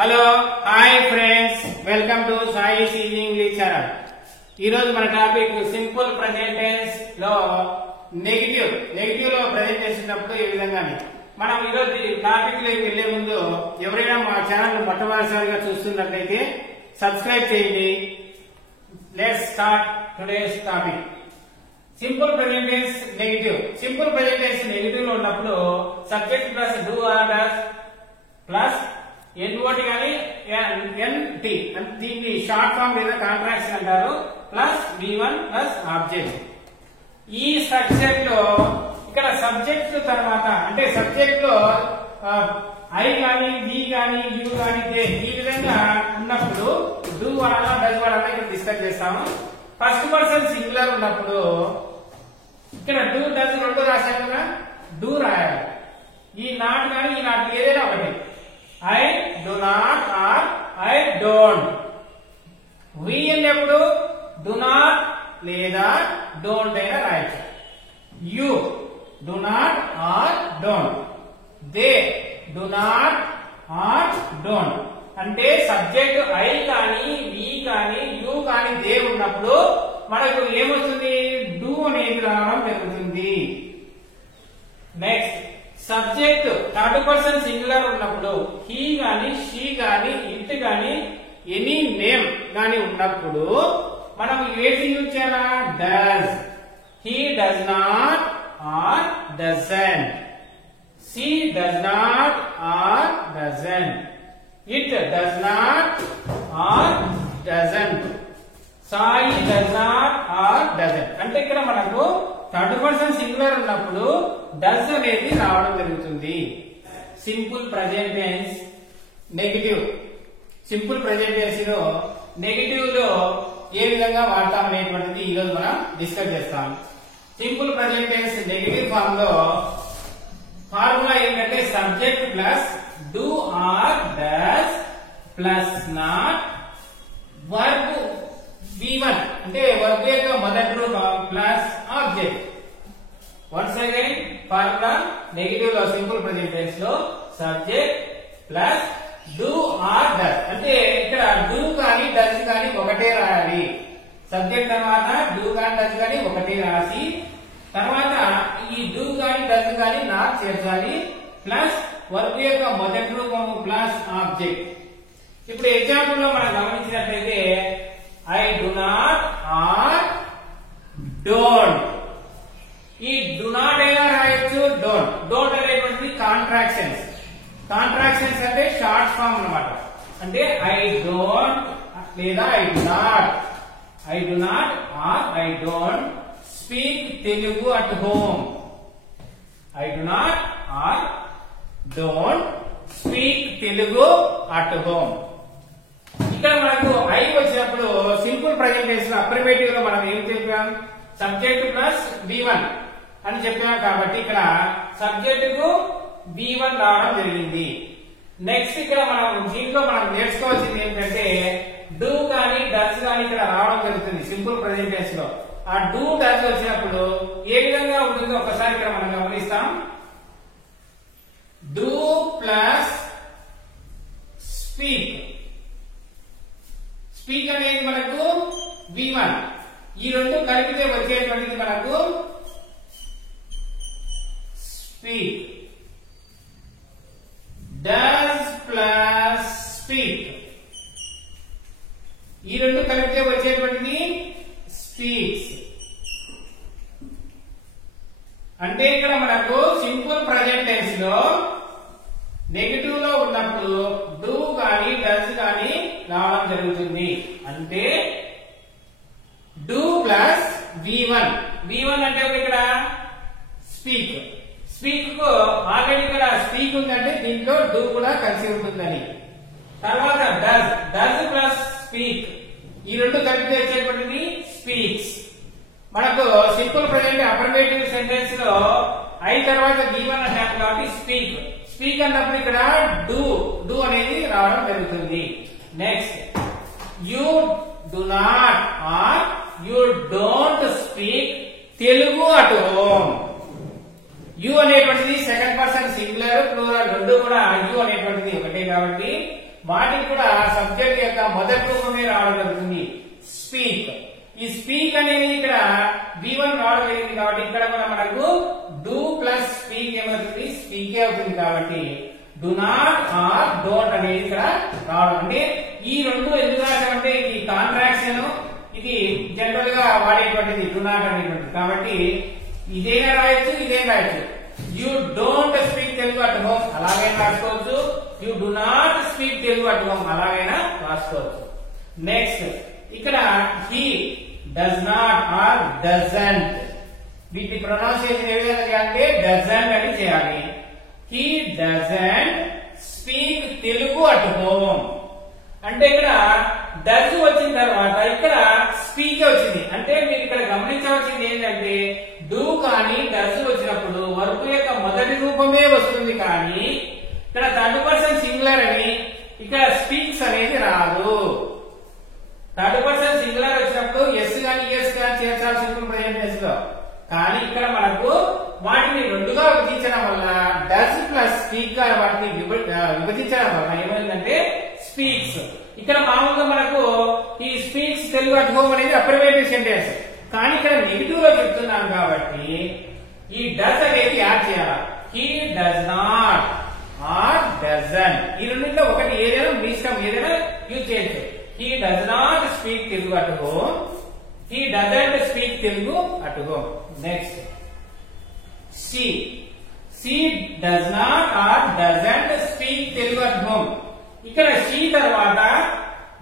Hello hi friends, welcome to Sai సిజీ English channel. ఈ రోజు మన టాపిక్ సింపుల్ ప్రెజెంట్ టెన్స్ లో నెగిటివ్ లో ప్రెజెంట్ చేసినప్పుడు ఏ విధంగా మనం ఈ రోజు టాపిక్ లోకి వెళ్లే ముందు ఎవరైనా మా ఛానల్ మొట్టమొదటిసారిగా చూస్తున్నట్లయితే సబ్స్క్రైబ్ చేయండి. Let's start today's topic. Simple present tense negative. Simple present tense negative లో ఉన్నప్పుడు subject plus do or does plus N O T కానీ ఎన్టీ దీన్ని షార్ట్ ఫామ్ లేదా కాంట్రాక్షన్ అంటారు. Plus V1 plus object. ఈ స్ట్రక్చర్ లో ఇక్కడ సబ్జెక్ట్ తర్వాత అంటే సబ్జెక్ట్ లో ఐ కానీ వి కానీ యు కానీ దే ఈ విధంగా ఉన్నప్పుడు డూ వాడాలా డస్ వాడాలా ఇక్కడ డిస్కస్ చేస్తాము. ఫస్ట్ పర్సన్ సింగులర్ ఉన్నప్పుడు ఇక్కడ డూ డస్ రెండు రాశాం కదా, డూ రాయాలి. ఈ నాట్ కానీ ఈ నాట్ ఏదైనా ఒకటి. I do not or I don't. We అన్నప్పుడు do not లేదా don't అయినా రాయొచ్చు. You do not or don't. They do not or don't. అంటే సబ్జెక్ట్ I కానీ we కానీ you కానీ they ఉన్నప్పుడు మనకు ఏమొస్తుంది? do అనేది రావడం జరుగుతుంది. Next subject third person singular ఉన్నప్పుడు హీ గాని షీ గాని ఇట్ గాని ఎనీ నేమ్ గాని ఉన్నప్పుడు మనం ఏది యూజ్ చేయాలా? Does. He does not or doesn't. She does not or doesn't. It does not or doesn't. Sai does not or doesn't. అంటే ఇక్కడ మనకు థర్డ్ పర్సన్ సింగులర్ ఉన్నప్పుడు డస్ అనేది రావడం జరుగుతుంది. Simple present tense negative. Simple present tense లో negative లో ఏ విధంగా వాడతాం అనేటువంటిది ఈ రోజు మనం డిస్కస్ చేస్తాం. Simple present tense negative form లో ఫార్ములా ఏంటంటే subject plus do or does plus not verb V1 అంటే వర్బ్ యొక్క మొదటి రూపం plus object. Once again formula negative లో సింపుల్ ప్రెజెంట్ టెన్స్ లో subject plus do or does. అంటే ఇక్కడ డూ కానీ డస్ కానీ ఒకటే రాయాలి. సబ్జెక్ట్ తర్వాత డూ కానీ డస్ కానీ ఒకటే రాసి తర్వాత ఈ డూ కానీ డస్ కానీ నాట్ చేర్చాలి. ప్లస్ వర్బ్ యొక్క మొదటి రూపం ప్లస్ ఆబ్జెక్ట్. ఇప్పుడు ఎగ్జాంపుల్ లో మనం గమనించినట్లయితే I do not or don't. ఈ do not అయినా రాయొచ్చు, don't అనేటువంటిది కాంట్రాక్షన్స్. కాంట్రాక్షన్స్ అంటే షార్ట్ ఫామ్ అన్నమాట. అంటే I don't లేదా I do not or I don't speak Telugu at home. I do not or don't speak Telugu at home. ఇక్కడ మనకు ఐ వచ్చినప్పుడు సింపుల్ ప్రెజెంట్ టెన్స్ లో అఫర్మేటివ్ లో మనం ఏం చెప్పాం? సబ్జెక్ట్ ప్లస్ V1 అని చెప్పాం. కాబట్టి ఇక్కడ సబ్జెక్ట్ కు V1 రావడం జరిగింది. నెక్స్ట్ ఇక్కడ దీంట్లో మనం నేర్చుకోవాల్సింది ఏంటంటే డూ కానీ డస్ కానీ ఇక్కడ రావడం జరుగుతుంది సింపుల్ ప్రెజెంట్ టెన్స్ లో. ఆ డూ డస్ వచ్చినప్పుడు ఏ విధంగా ఉంటుందో ఒకసారి ఇక్కడ మనం గమనిస్తాం. Do plus speak. స్పీక్ అనేది మనకు V1. ఈ రెండు కలిపితే వచ్చేటువంటిది మనకు స్పీక్. Does plus speak. ఈ రెండు కలిపితే వచ్చేటువంటిది స్పీక్స్. అంటే ఇక్కడ మనకు సింపుల్ ప్రెజెంట్ టెన్స్ లో నెగిటివ్ లో ఉన్నప్పుడు డూ కానీ డస్ కానీ రావడం జరుగుతుంది. అంటే డూ ప్లస్ V1 అంటే ఇక్కడ స్పీక్. స్పీక్ కు ఆల్రెడీ ఇక్కడ స్పీక్ ఉందంటే దీంట్లో డూ కూడా కలిసి ఉంటుందని. తర్వాత డస్ ప్లస్ స్పీక్ ఈ రెండు కలిపి వచ్చేటువంటిది స్పీక్స్. మనకు సింపుల్ ప్రెజెంట్ అఫర్మేటివ్ సెంటెన్స్ లో ఐ తర్వాత V1 అంటాం కాబట్టి స్పీక్ అన్నప్పుడు ఇక్కడ డూ అనేది రావడం జరుగుతుంది. Next you do not or you don't speak Telugu at home. You అనేటువంటిది సెకండ్ పర్సన్ సింగులర్ ప్లూరల్ రెండు కూడా యు అనేటువంటిది ఒకటే కాబట్టి వాటికి కూడా సబ్జెక్ట్ యొక్క మొదటి రూపమే రావడం జరుగుతుంది స్పీక్. ఈ స్పీక్ అనేది ఇక్కడ V1 రావడం జరిగింది కాబట్టి ఇక్కడ కూడా మనకు డూ ప్లస్ స్పీక్ ఏమవుతుంది స్పీకే అవుతుంది కాబట్టి డు నాట్ ఆర్ డోంట్ అనేది ఇక్కడ రావడం. అంటే ఈ రెండు ఎందుకు రాసామంటే ఇది కాంట్రాక్షన్, ఇది జనరల్ గా వాడేటువంటిది డు నాట్ అనేటువంటిది కాబట్టి ఇదేనా రాయొచ్చు ఇదేనా రాయొచ్చు. You don't speak Telugu at home అలాగైనా రాసుకోవచ్చు, you do not speak Telugu at home అలాగైనా రాసుకోవచ్చు. నెక్స్ట్ ఇక్కడ he does not or doesn't వీటి ప్రొనౌన్సియేషన్ ఏ విధంగా చేయాలంటే డజంట్ అని చేయాలి. He doesn't speak Telugu at home అంటే ఇక్కడ డజ్ వచ్చిన తర్వాత ఇక్కడ స్పీక్ వచ్చింది. అంటే మీరు ఇక్కడ గమనించవలసింది ఏంటంటే డూ కానీ డజ్ వచ్చినప్పుడు వర్బ్ యొక్క మొదటి రూపమే వస్తుంది కానీ ఇక్కడ థర్డ్ పర్సన్ సింగులర్ అని ఇక్కడ స్పీక్స్ అనేది రాదు. థర్డ్ పర్సన్ సింగులర్ వచ్చినప్పుడు ఎస్ గాని ఎస్ గాని చేర్చాల్సి ఉంటుంది ప్రెజెంట్ టెన్స్ లో. కానీ ఇక్కడ మనకు వాటిని రెండుగా విభజించడం వల్ల డస్ ప్లస్ స్పీక్ గా వాటిని విభజించడం వల్ల ఏమైందంటే స్పీక్స్. ఇక్కడ మామూలుగా మనకు ఈ స్పీక్స్ తెలుగు అట్ హోమ్ అనేది అఫర్మేటివ్ సెంటెన్స్ కానీ ఇక్కడ నెగిటివ్ లో చెప్తున్నాం కాబట్టి ఈ డస్ అనేది యాడ్ చేయాలి. He does not or doesn't he రెండింటిలో ఒకటి ఏదైనా మీ ఇష్టం ఏదైనా యూజ్ చేయొచ్చు. He does not speak Telugu at home, he doesn't speak Telugu at home. Next she does not or doesn't speak Telugu at home. ఇక్కడ she తర్వాత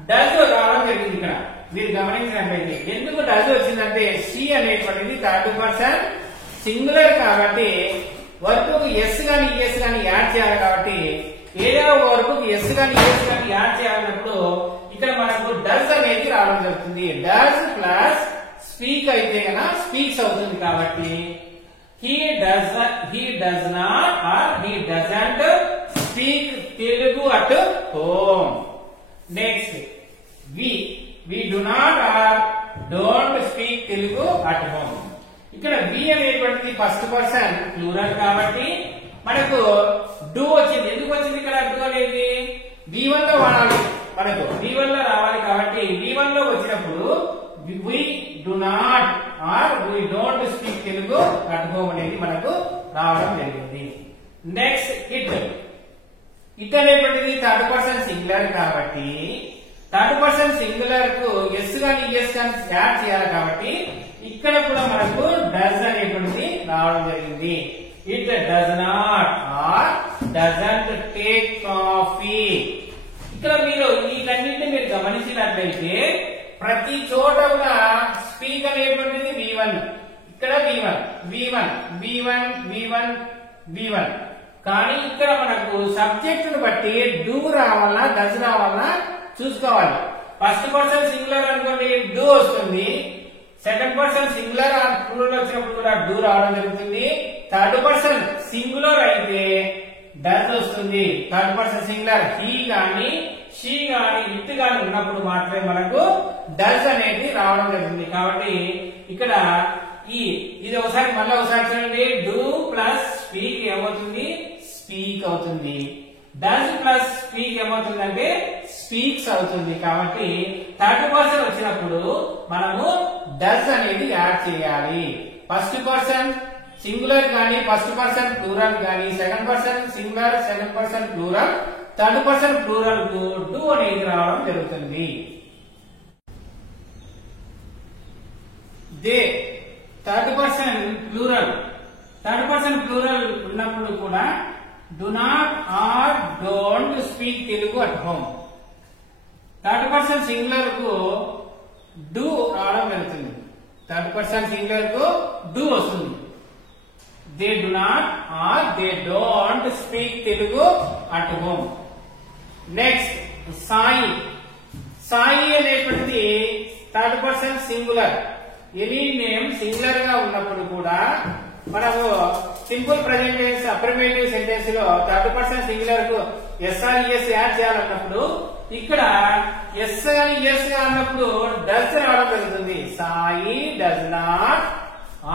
డస్ రావడం జరిగింది. ఇక్కడ మీరు గమనించినట్లయితే ఎందుకు డస్ వచ్చిందంటే she అనేటువంటిది థర్డ్ పర్సన్ సింగులర్ కాబట్టి వర్క్ ఎస్ గాని ఎస్ గాని యాడ్ చేయాలి కాబట్టి ఏదైనా ఒక వర్క్ ఎస్ గాని ఎస్ గాని యాడ్ చేయాలన్నప్పుడు ఇక్కడ మనకు డస్ అనేది రావడం జరుగుతుంది. డస్ ప్లస్ స్పీక్ అయితే కనుక స్పీక్స్ అవుతుంది కాబట్టి he does not or he doesn't speak Telugu at home. Next we do not or don't speak Telugu at home. ఇక్కడ we అనేటువంటిది ఫస్ట్ పర్సన్ ప్లూరల్ కాబట్టి మనకు do వచ్చింది. ఎందుకు వచ్చింది ఇక్కడ do అనేది V1 లో వాడాలి, మనకు V1 లో రావాలి కాబట్టి V1 లో వచ్చినప్పుడు we do not or we don't speak Telugu at home అనేది మనకు రావడం జరిగింది. నెక్స్ట్ ఇట్ అనేటువంటిది థర్డ్ పర్సన్ సింగులర్ కాబట్టి థర్డ్ పర్సన్ సింగులర్ కు ఎస్ గాని ఎస్ గాని యాడ్ చేయాలి కాబట్టి ఇక్కడ కూడా మనకు డస్ అనేటువంటిది రావడం జరిగింది. It does not or doesn't take coffee. ఇక్కడ మీరు వీటన్నింటినీ మీరు గమనించినట్లయితే ప్రతి చోట కూడా స్పీక్ అనేటువంటిది V1, ఇక్కడ V1 కానీ ఇక్కడ మనకు సబ్జెక్ట్ ను బట్టి డూ రావాలా డస్ రావాలా చూసుకోవాలి. ఫస్ట్ పర్సన్ సింగులర్ అనుకోండి డూ వస్తుంది, second person singular or plural వచ్చినప్పుడు కూడా డూ రావడం జరుగుతుంది. థర్డ్ పర్సన్ సింగులర్ అయితే డస్ వస్తుంది. థర్డ్ పర్సన్ సింగులర్ హీ గాని షీ గాని ఇట్ గాని ఉన్నప్పుడు మాత్రమే మనకు డస్ అనేది రావడం జరుగుతుంది. కాబట్టి ఇక్కడ ఇది ఒకసారి మళ్ళీ ఒకసారి చూడండి. డూ ప్లస్ స్పీక్ ఏమవుతుంది స్పీక్ అవుతుంది. డస్ ప్లస్ స్పీక్ ఏమవుతుందంటే స్పీక్స్ అవుతుంది. కాబట్టి థర్డ్ పర్సన్ వచ్చినప్పుడు మనము డస్ అనేది యాడ్ చేయాలి. ఫస్ట్ పర్సన్ సింగులర్ గాని ఫస్ట్ పర్సన్ ప్లూరల్ గాని second person singular second person plural third person plural కు డూ అనేది రావడం జరుగుతుంది. దే థర్డ్ పర్సన్ ప్లూరల్ ఉన్నప్పుడు కూడా do not or don't speak Telugu at home. Third person singular కు డూ రావడం జరుగుతుంది. థర్డ్ పర్సన్ సింగులర్ కు డూ వస్తుంది. They do not or they don't speak Telugu at home. Next Sai అనేటువంటిది third person singular. Any name singular గా ఉన్నప్పుడు కూడా మనము simple present tense affirmative sentence లో థర్డ్ పర్సన్ సింగులర్ కు ఎస్ యాడ్ చేయాలన్నప్పుడు ఇక్కడ ఎస్ అని ఎస్ అన్నప్పుడు డస్ రావడం జరుగుతుంది. సాయి డస్ నాట్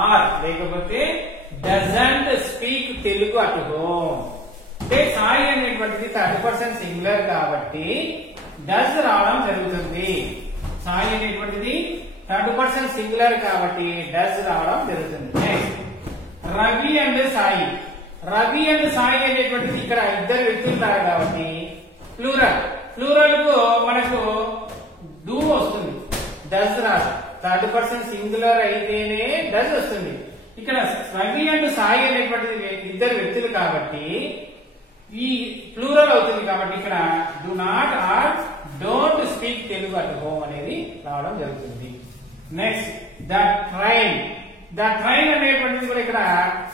ఆర్ లేకపోతే doesn't speak Telugu at home. అంటే సాయి అనేటువంటిది థర్డ్ పర్సన్ సింగులర్ కాబట్టి డస్ రావడం జరుగుతుంది. సాయి అనేటువంటిది థర్డ్ పర్సన్ సింగులర్ కాబట్టి డస్ రావడం జరుగుతుంది. Next Ravi and Sai. Ravi and Sai అనేటువంటిది ఇక్కడ ఇద్దరు వ్యక్తులు ఉన్నారు కాబట్టి ప్లూరల్. ప్లూరల్ కు మనకు డూ వస్తుంది, డస్ రాదు. థర్డ్ పర్సన్ సింగులర్ అయితేనే డస్ వస్తుంది. ఇక్కడ రవి అండ్ సాయి అనేటువంటిది ఇద్దరు వ్యక్తులు కాబట్టి ఈ ప్లూరల్ అవుతుంది కాబట్టి ఇక్కడ do not or don't speak Telugu at home అనేది రావడం జరుగుతుంది. Next the train. The train అనేటువంటిది కూడా ఇక్కడ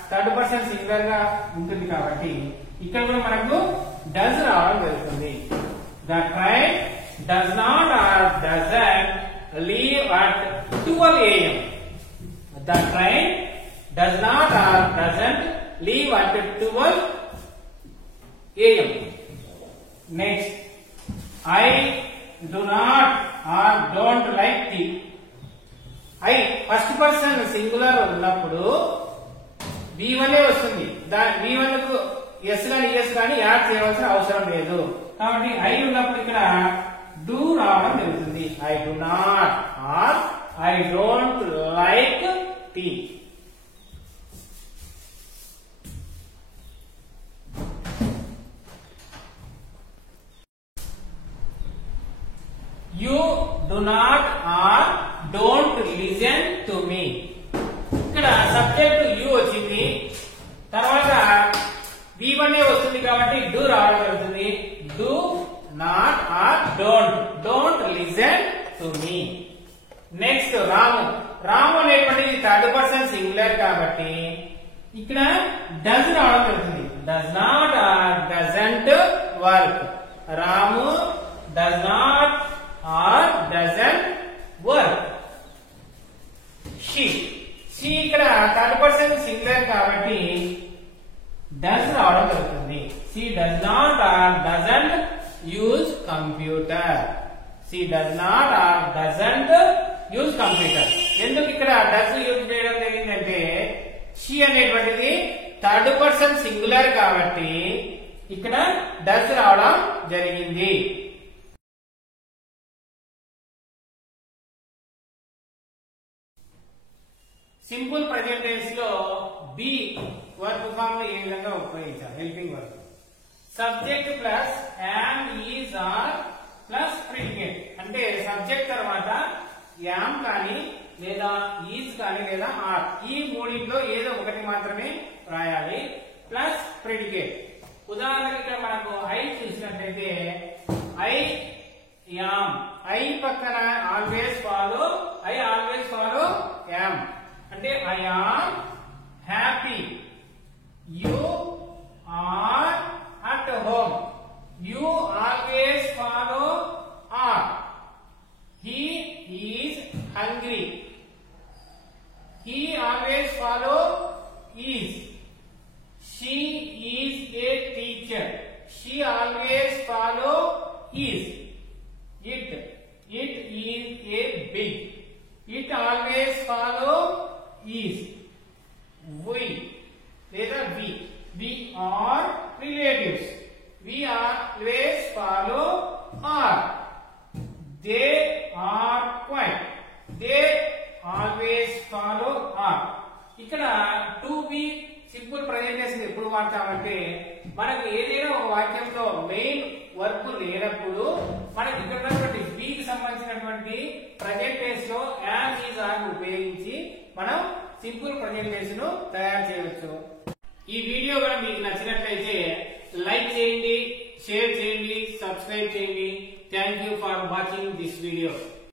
థర్డ్ పర్సన్ సింగులర్ గా ఉంటుంది కాబట్టి ఇక్కడ కూడా మనకు డస్ రావడం జరుగుతుంది. The train does not or doesn't leave at 12 AM. The train does not or doesn't leave at 12 AM. Next, I do not or don't like tea. I first person singular ఉన్నప్పుడు V1 వస్తుంది. V1 కు S గాని ES గాని add చేయవలసిన అవసరం లేదు కాబట్టి I ఉన్నప్పుడు ఇక్కడ do రావడం జరుగుతుంది. I do not or I don't like tea. You do not or don't listen to me. ఇక్కడ సబ్జెక్ట్ యు వచ్చింది, తర్వాత V1 వస్తుంది కాబట్టి do రావడం జరుగుతుంది. Do not or don't listen to me. Next Ramu. Ramu అనేటువంటిది థర్డ్ పర్సన్ సింగులర్ కాబట్టి ఇక్కడ డస్ రావడం జరుగుతుంది. Does not or doesn't work. Ramu does not or doesn't work. She ఇక్కడ థర్డ్ పర్సన్ సింగులర్ కాబట్టి డస్ రావడం జరుగుతుంది. She does not or doesn't use computer. She does not or doesn't use computer. ఎందుకు ఇక్కడ డస్ యూజ్ చేయడం జరిగిందంటే she అనేటువంటిది third person singular కాబట్టి ఇక్కడ డస్ రావడం జరిగింది. సింపుల్ ప్రెజెంట్ టెన్స్ లో బి వర్క్ ఫామ్ లో ఏ విధంగా ఉపయోగించాలి? Helping verb. Subject plus am, is, are plus predicate. అంటే సబ్జెక్ట్ తర్వాత యామ్ కానీ లేదా ఈజ్ కానీ లేదా ఆర్, ఈ మూడింట్లో ఏదో ఒకటి మాత్రమే రాయాలి. Plus predicate. ఉదాహరణకి ఇక్కడ మనకు ఐ చూసినట్లయితే ఐ యామ్. ఐ పక్కన ఆల్వేస్ ఫాలో యామ్. అంటే I am happy. You are at home. You always follow are. He is hungry. He always follow is. She is a teacher. She always follow is. It is a big. It always follow is. We are relatives. We always follow are. They are quiet. They always follow are. ఇక్కడ to be simple presentation ఎప్పుడు వాడతామంటే మనకు ఏదైనా ఒక వాక్యంలో main work లేనప్పుడు మనకి ఇక్కడ ఉన్నటువంటి బి కి సంబంధించినటువంటి ప్రెజెంటేషన్ లో యామ్, ఈజ్, ఆర్ ఉపయోగించి మనం సింపుల్ ప్రెజెంటేషన్ తయారు చేయవచ్చు. ఈ వీడియో కూడా మీకు నచ్చినట్లయితే లైక్ చేయండి, షేర్ చేయండి, సబ్స్క్రైబ్ చేయండి. Thank you for watching this video.